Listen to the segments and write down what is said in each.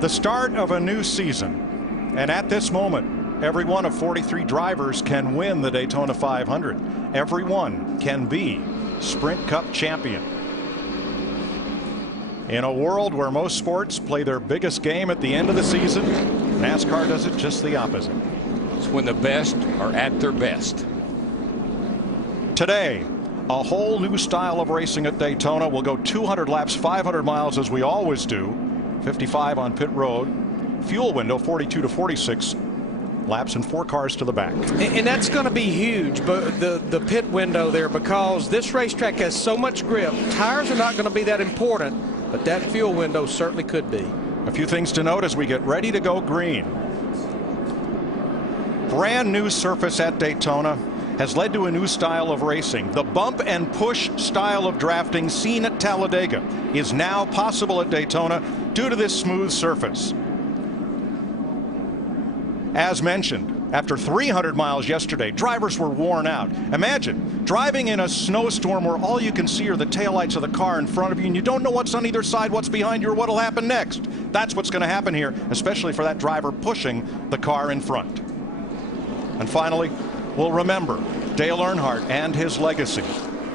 The start of a new season, and at this moment, every one of 43 drivers can win the Daytona 500. Every one can be Sprint Cup champion. In a world where most sports play their biggest game at the end of the season, NASCAR does it just the opposite. It's when the best are at their best. Today, a whole new style of racing at Daytona. We'll go 200 laps, 500 miles as we always do. 55 on pit road. Fuel window 42 to 46 laps and 4 cars to the back. And that's going to be huge, but the pit window there, because this racetrack has so much grip. Tires are not going to be that important, but that fuel window certainly could be. A few things to note as we get ready to go green. Brand new surface at Daytona has led to a new style of racing. The bump and push style of drafting seen at Talladega is now possible at Daytona due to this smooth surface. As mentioned, after 300 miles yesterday, drivers were worn out. Imagine driving in a snowstorm where all you can see are the taillights of the car in front of you, and you don't know what's on either side, what's behind you, or what'll happen next. That's what's going to happen here, especially for that driver pushing the car in front. And finally, we'll remember Dale Earnhardt and his legacy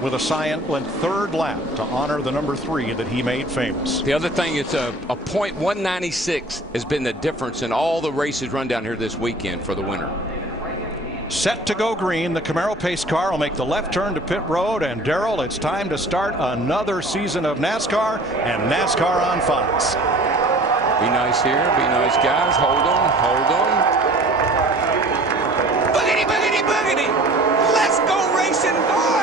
with a silent third lap to honor the number 3 that he made famous. The other thing is a .196 has been the difference in all the races run down here this weekend for the winner. Set to go green, the Camaro pace car will make the left turn to pit road, and Darrell, it's time to start another season of NASCAR and NASCAR on Fox. Be nice here, be nice guys, hold on, hold on. Boogity, boogity, boogity! Let's go racing, boys!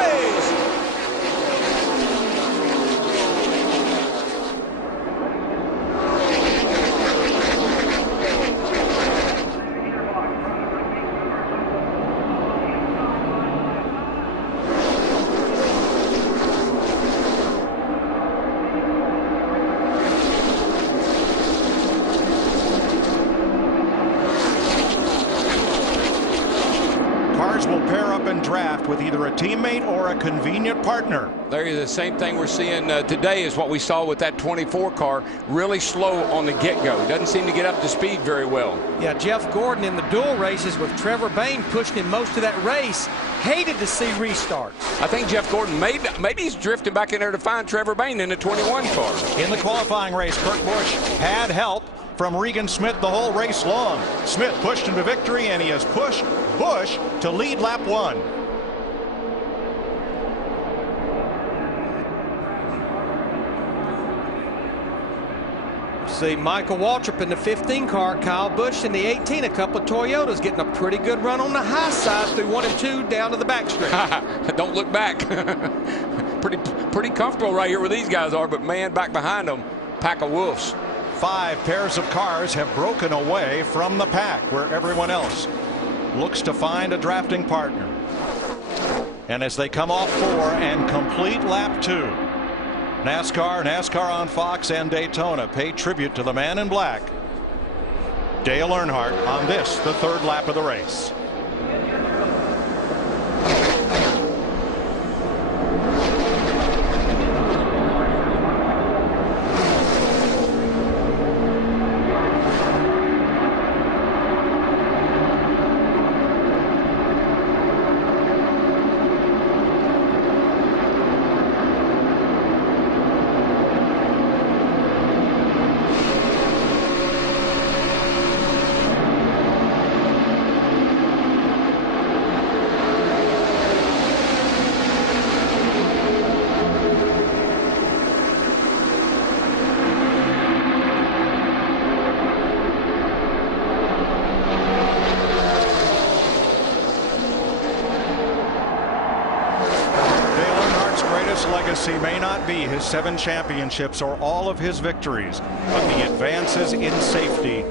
Cars will pair up and draft with either a teammate or a convenient partner. There is the same thing we're seeing today is what we saw with that 24 car. Really slow on the get-go. Doesn't seem to get up to speed very well. Yeah, Jeff Gordon in the dual races with Trevor Bayne pushing him most of that race. Hated to see restarts. I think Jeff Gordon maybe he's drifting back in there to find Trevor Bayne in the 21 car. In the qualifying race, Kurt Busch had help from Regan Smith the whole race long. Smith pushed him to victory, and he has pushed Busch to lead lap 1. See Michael Waltrip in the 15 car, Kyle Busch in the 18, a couple of Toyotas getting a pretty good run on the high side through 1 and 2 down to the backstretch. Don't look back. pretty comfortable right here where these guys are, but man, back behind them, pack of wolves. 5 pairs of cars have broken away from the pack, where everyone else looks to find a drafting partner. And as they come off 4 and complete lap 2, NASCAR on Fox, and Daytona pay tribute to the man in black, Dale Earnhardt, on this, the 3rd lap of the race. Legacy may not be his 7 championships or all of his victories, but the advances in safety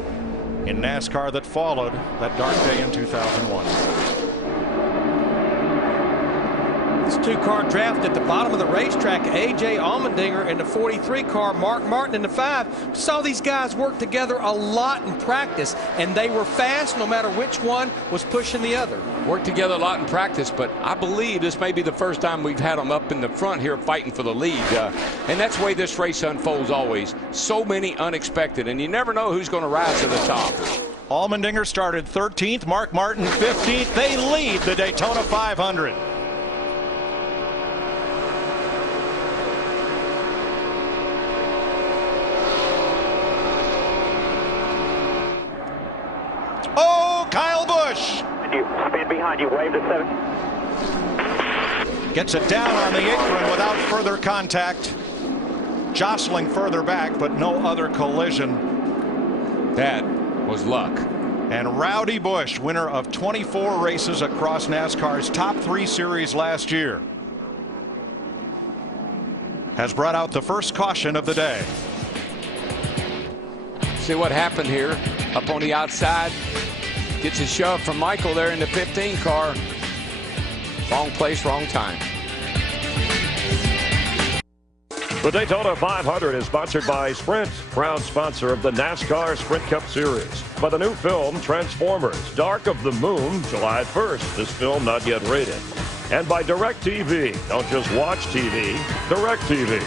in NASCAR that followed that dark day in 2001. This two-car draft at the bottom of the racetrack, A.J. Allmendinger in the 43 car, Mark Martin in the 5. Saw these guys work together a lot in practice, and they were fast no matter which one was pushing the other. Worked together a lot in practice, but I believe this may be the first time we've had them up in the front here fighting for the lead. And that's the way this race unfolds always. So many unexpected, and you never know who's going to rise to the top. Allmendinger started 13th, Mark Martin 15th. They lead the Daytona 500. Oh, Kyle Busch! Spin behind you, wave to 7. Gets it down on the apron without further contact. Jostling further back, but no other collision. That was luck. And Rowdy Busch, winner of 24 races across NASCAR's top 3 series last year, has brought out the first caution of the day. See what happened here. Up on the outside. Gets a shove from Michael there in the 15 car. Wrong place, wrong time. The Daytona 500 is sponsored by Sprint, proud sponsor of the NASCAR Sprint Cup Series. By the new film Transformers, Dark of the Moon, July 1st. This film not yet rated. And by DirecTV. Don't just watch TV, DirecTV.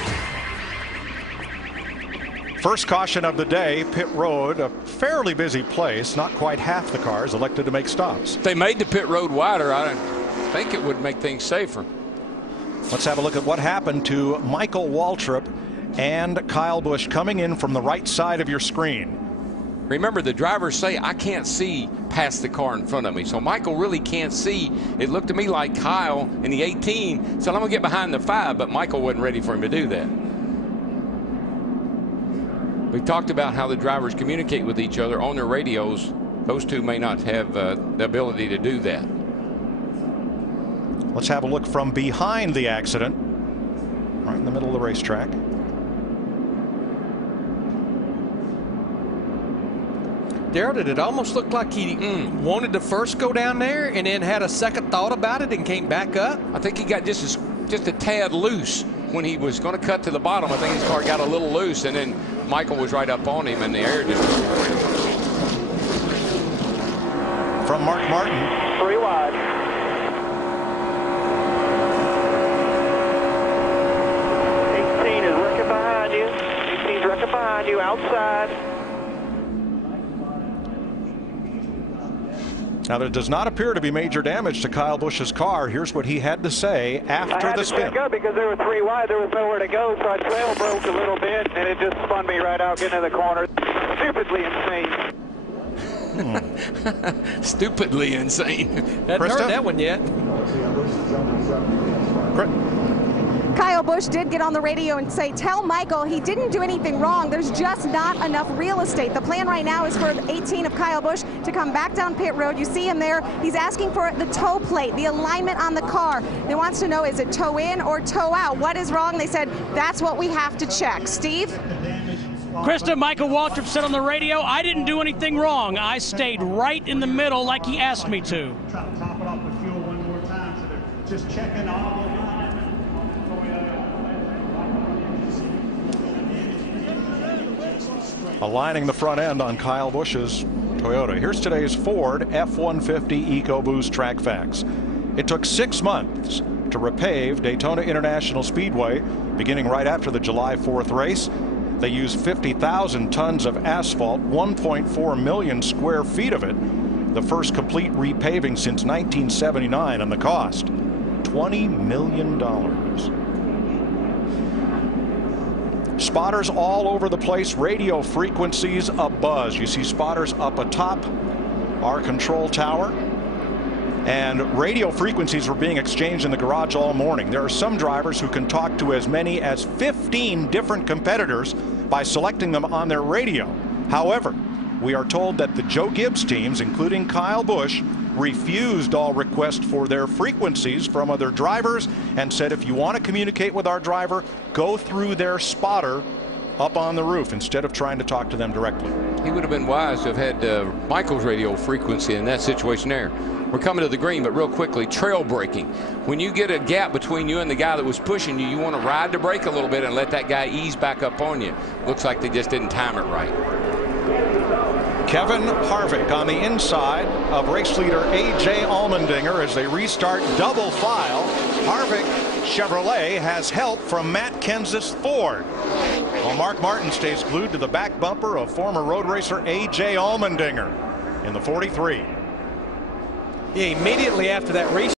First caution of the day, pit road, a fairly busy place. Not quite half the cars elected to make stops. If they made the pit road wider, I think it would make things safer. Let's have a look at what happened to Michael Waltrip and Kyle Busch coming in from the right side of your screen. Remember, the drivers say, I can't see past the car in front of me. So Michael really can't see. It looked to me like Kyle in the 18 said, I'm going to get behind the 5, but Michael wasn't ready for him to do that. We've talked about how the drivers communicate with each other on their radios. Those two may not have the ability to do that. Let's have a look from behind the accident, right in the middle of the racetrack. Darrell, did it almost look like he wanted to first go down there and then had a second thought about it and came back up? I think he got just a tad loose when he was going to cut to the bottom. I think his car got a little loose, and then Michael was right up on him, and the air just... From Mark Martin. 3 wide. Behind you, outside. Now, there does not appear to be major damage to Kyle Busch's car. Here's what he had to say after the spin. I had to check up because there were 3 wide. There was nowhere to go, so I trail broke a little bit, and it just spun me right out, getting in the corner. Stupidly insane. Stupidly insane. Hadn't heard that one yet. Kyle Busch did get on the radio and say, tell Michael he didn't do anything wrong. There's just not enough real estate. The plan right now is for the 18 of Kyle Busch to come back down pit road. You see him there. He's asking for the toe plate, the alignment on the car. He wants to know, is it toe in or toe out? What is wrong? They said, that's what we have to check. Steve? Krista, Michael Waltrip said on the radio, I didn't do anything wrong. I stayed right in the middle like he asked me to. Try to top it off with fuel one more time, so they're just checking all the alignment. Aligning the front end on Kyle Busch's Toyota. Here's today's Ford F-150 EcoBoost track facts. It took 6 months to repave Daytona International Speedway, beginning right after the July 4th race. They used 50,000 tons of asphalt, 1.4 million square feet of it. The first complete repaving since 1979, and the cost, $20 million. Spotters all over the place, radio frequencies abuzz. You see spotters up atop our control tower, and radio frequencies were being exchanged in the garage all morning. There are some drivers who can talk to as many as 15 different competitors by selecting them on their radio. However, we are told that the Joe Gibbs teams, including Kyle Busch, refused all requests for their frequencies from other drivers and said, if you want to communicate with our driver, go through their spotter up on the roof instead of trying to talk to them directly. He would have been wise to have had Michael's radio frequency in that situation there. We're coming to the green, but real quickly, trail braking. When you get a gap between you and the guy that was pushing you, you want to ride the brake a little bit and let that guy ease back up on you. Looks like they just didn't time it right. Kevin Harvick on the inside of race leader A.J. Allmendinger as they restart double file. Harvick Chevrolet has help from Matt Kenseth's Ford. While Mark Martin stays glued to the back bumper of former road racer A.J. Allmendinger in the 43. Yeah, immediately after that restart.